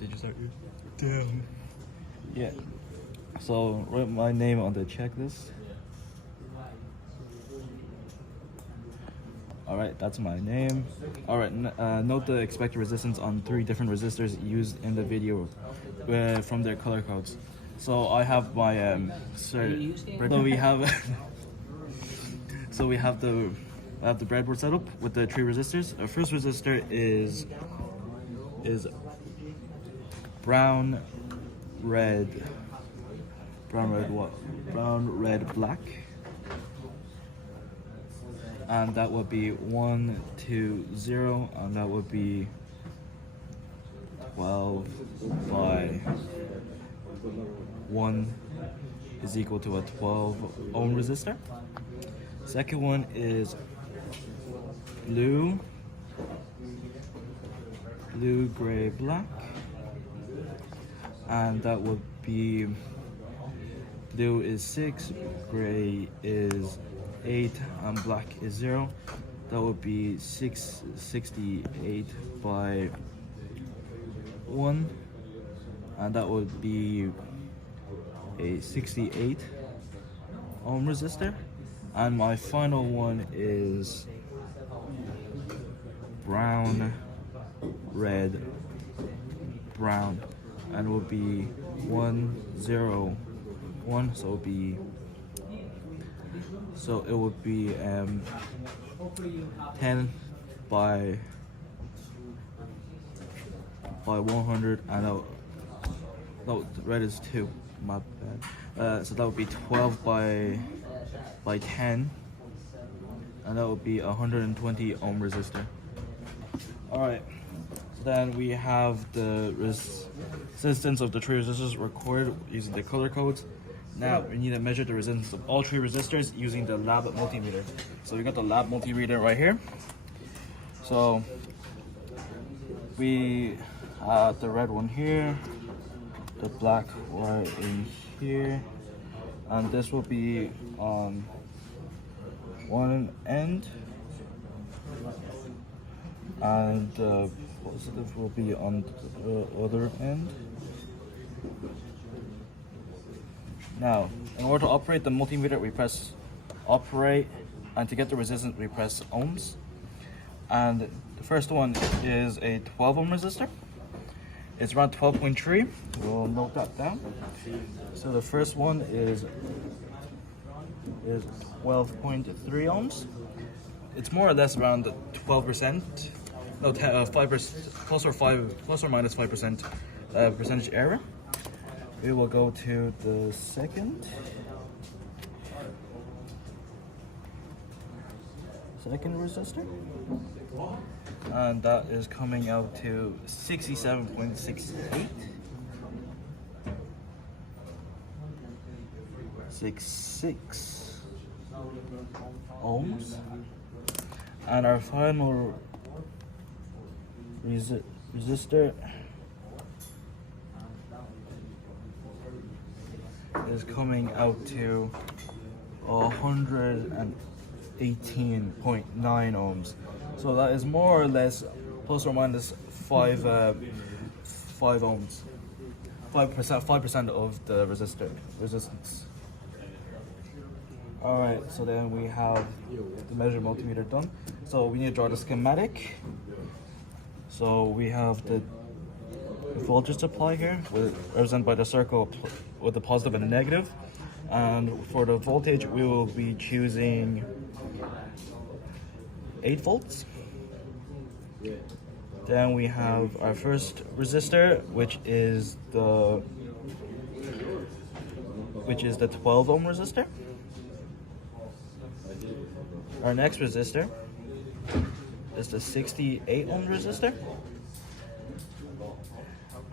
Did you start your? Damn. Yeah. So write my name on the checklist. Alright, that's my name. Alright, note the expected resistance on 3 different resistors used in the video from their color codes. So I have my so we have so we have the breadboard setup with the 3 resistors. Our first resistor is brown, red, black. And that would be 1, 2, 0, and that would be 12 by 1 is equal to a 12 ohm resistor. Second one is blue, gray, black, and that would be blue is 6, gray is 8, and black is 0. That would be 668 by 1, and that would be a 68 ohm resistor. And my final one is brown, red, brown, and will be 101. So it would be 10 by 100, and no, red is 2, my bad. So that would be 12 by 10, and that would be 120 ohm resistor. Alright, then we have the resistance of the 3 resistors recorded using the color codes. Now we need to measure the resistance of all 3 resistors using the lab multimeter. So we got the lab multimeter right here. So we have the red one here, the black right in here, and this will be on one end, and the positive will be on the other end. Now, in order to operate the multimeter, we press operate, and to get the resistance, we press ohms. And the first one is a 12 ohm resistor. It's around 12.3. We'll note that down. So the first one is 12.3 ohms. It's more or less around 12%. No, 5%, plus or minus 5% percentage error. We will go to the second resistor, and that is coming out to 67.68. 66 ohms, and our final resistor is coming out to 118.9 ohms. So that is more or less plus or minus 5 ohms, 5% of the resistance. All right, so then we have the measure multimeter done. So we need to draw the schematic. So we have the voltage supply here, represented by the circle with the positive and the negative. And for the voltage, we will be choosing 8 volts. Then we have our first resistor, which is the 12 ohm resistor. Our next resistor is the 68 ohm resistor.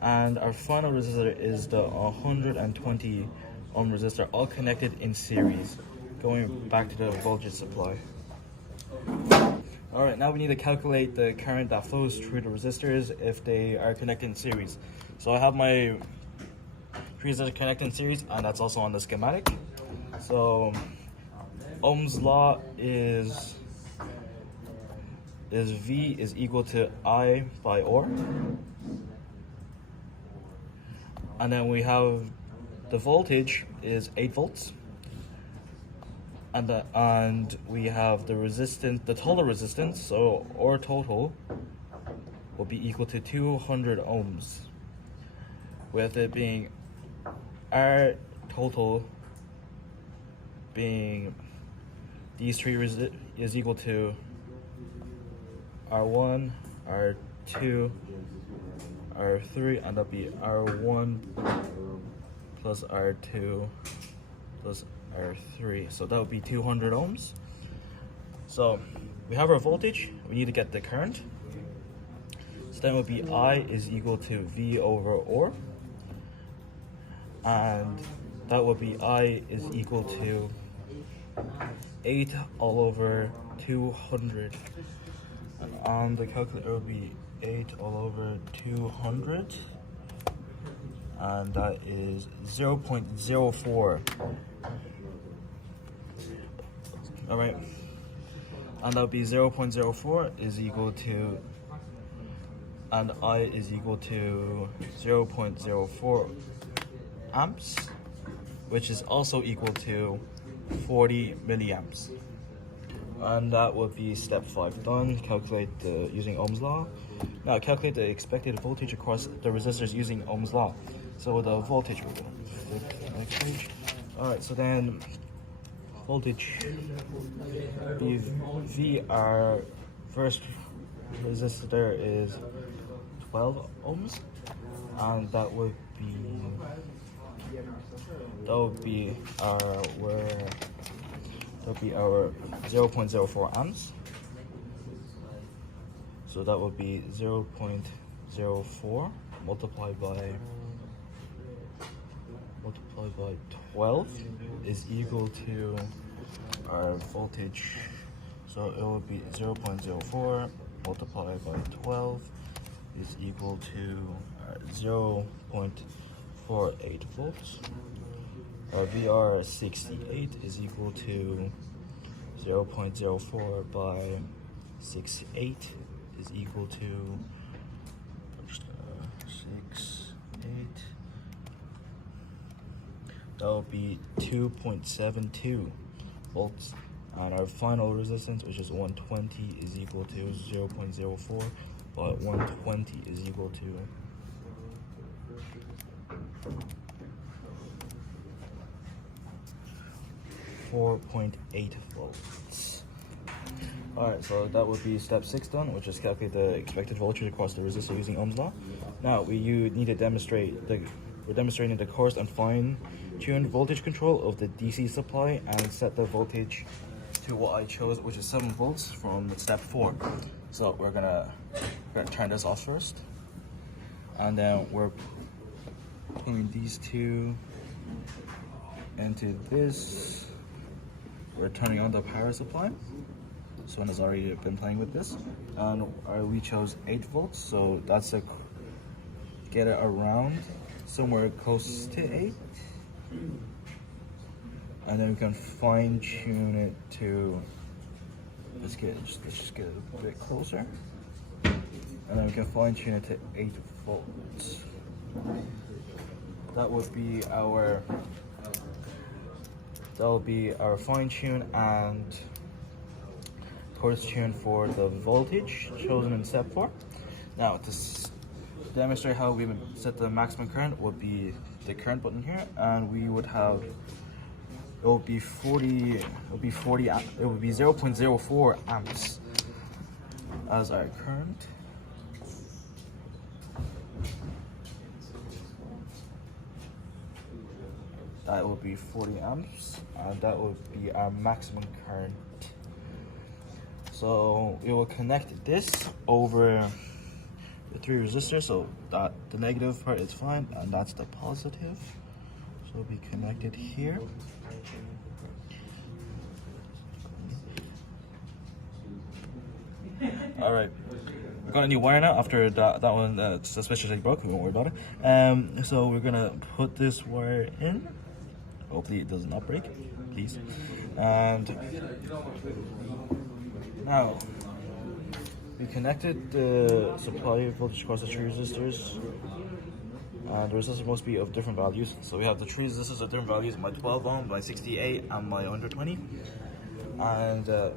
And our final resistor is the 120 ohm resistor, all connected in series, going back to the voltage supply. Alright, now we need to calculate the current that flows through the resistors if they are connected in series. So I have my resistor connected in series, and that's also on the schematic. So Ohm's law is V is equal to I by R. And then we have the voltage is 8 volts. And we have the resistance, the total resistance, so our total will be equal to 200 ohms, with it being our total being these three is equal to R1, R2, R3, and that'll be R1 plus R2 plus R3. So that would be 200 ohms. So we have our voltage, we need to get the current. So then it would be I is equal to V over R. And that would be I is equal to 8 all over 200. And on the calculator it would be 8 all over 200. And that is 0.04. Alright. And that would be 0.04 is equal to, and I is equal to 0.04 amps, which is also equal to 40 milliamps. And that would be step 5 done. Calculate using Ohm's law. Now calculate the expected voltage across the resistors using Ohm's law. So the voltage, we're gonna flip the next page. Alright, so then voltage V, our first resistor is 12 ohms, and that would be our 0.04 amps. So that would be 0.04 multiplied by 12 is equal to our voltage. So it will be 0.04 multiplied by 12 is equal to 0.48 volts. Our VR68 is equal to 0.04 by 68 is equal to 68. That will be 2.72 volts. And our final resistance, which is 120, is equal to 0.04, but 120 is equal to 4.8 volts. Alright, so that would be step 6 done, which is calculate the expected voltage across the resistor using Ohm's law. Now you need to demonstrate we're demonstrating the coarse and fine-tuned voltage control of the DC supply and set the voltage to what I chose, which is 7 volts from step 4. So we're gonna turn this off first, and then we're putting these two into this. We're turning on the power supply. This one has already been playing with this, and we chose 8 volts, so that's get it around somewhere close to 8, and then we can fine tune it to let's just get a bit closer, and then we can fine tune it to 8 volts. That would be our fine tune and coarse tune for the voltage chosen in step 4. Now to demonstrate how we would set the maximum current would be the current button here, and we would have it would be 0.04 amps as our current. That would be 40 amps, and that would be our maximum current. So we will connect this over the 3 resistors, so that the negative part is fine, and that's the positive. So it'll be connected here. All right, we got a new wire now after that one suspiciously broke. We won't worry about it. So we're gonna put this wire in. Hopefully it does not break, please. And now we connected the supply voltage across the 3 resistors. And the resistors must be of different values. So we have the three resistors of different values: my 12 ohm, my 68, and my 120. And show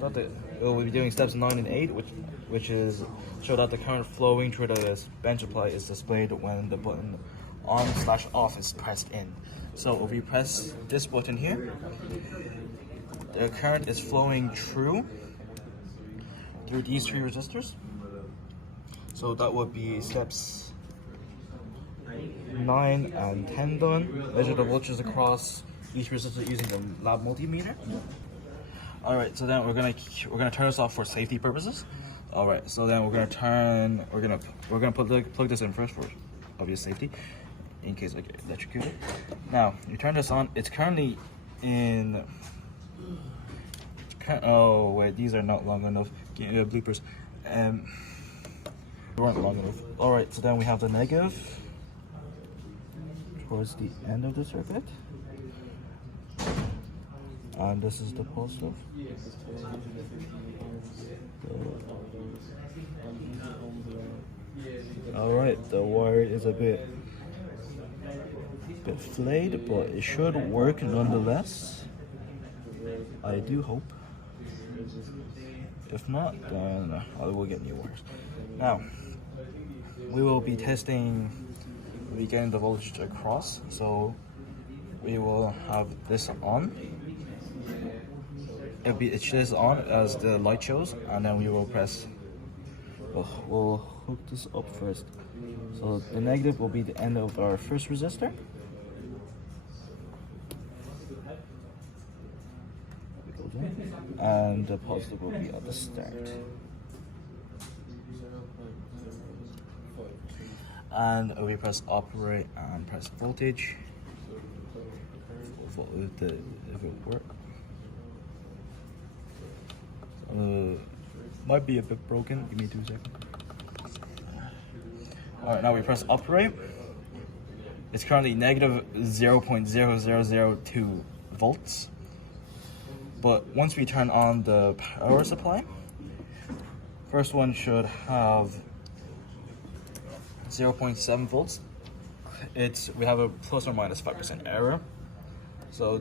that we'll be doing steps 9 and 8, which is show that the current flowing through the bench supply is displayed when the button on/off is pressed in. So if we press this button here, the current is flowing through these three resistors. So that would be steps 9 and 10 done. Measure the voltages across each resistor using the lab multimeter. All right, so then we're gonna turn this off for safety purposes. All right, so then we're gonna plug this in first for obvious safety, in case I get electrocuted. Now you turn this on. It's currently in. Oh wait, these are not long enough. Bleepers. They weren't long enough. All right, so then we have the negative towards the end of the circuit. And this is the positive. Alright, the wire is a bit flayed, but it should work nonetheless. I do hope. If not, then I will get new wires. Now, we will be testing, getting the voltage across, so we will have this on. It's on as the light shows, and then we will press. We'll hook this up first. So the negative will be the end of our first resistor. And the positive will be at the start. And we press operate and press voltage. If it works. Might be a bit broken. Give me 2 seconds. Alright, now we press operate. It's currently negative 0.0002 volts. But once we turn on the power supply, first one should have 0.7 volts. We have a plus or minus 5% error. So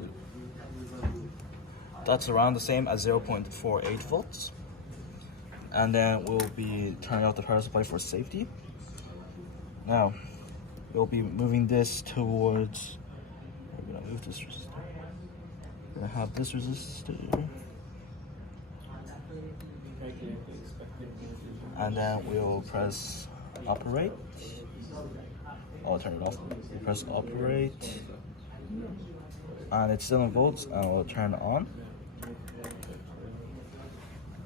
that's around the same as 0.48 volts. And then we'll be turning off the power supply for safety. Now, we'll be moving this towards, we're gonna move this resistor. We're gonna have this resistor. And then we'll press operate. I'll turn it off. We press operate. And it's still in volts, and we'll turn it on.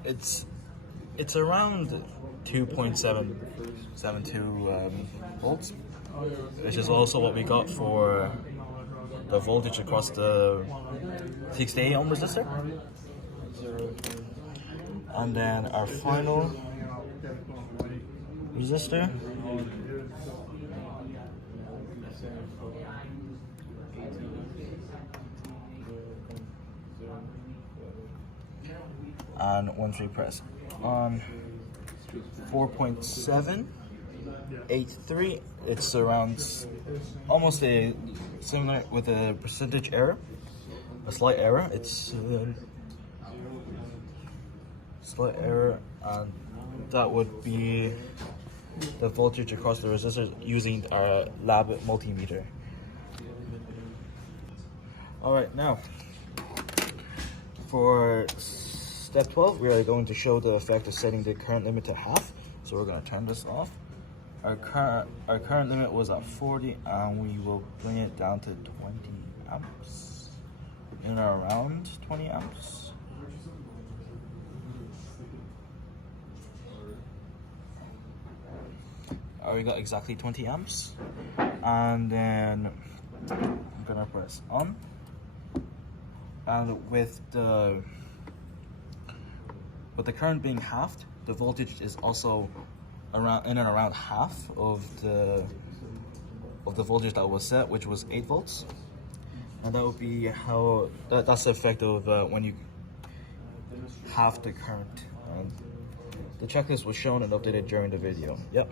It's around 2.772 volts, which is also what we got for the voltage across the 68 ohm resistor. And then our final resistor. And once we press on 4.783, it's around almost a similar with a percentage error, a slight error. It's slight error, and that would be the voltage across the resistors using our lab multimeter. All right, now for step 12, we are going to show the effect of setting the current limit to half. So we're going to turn this off. Our current limit was at 40, and we will bring it down to 20 amps, in or around 20 amps. We got exactly 20 amps, and then I'm gonna press on, and with the current being halved, the voltage is also in and around half of the voltage that was set, which was 8 volts. And that would be how that's the effect of when you halve the current. The checklist was shown and updated during the video. Yep.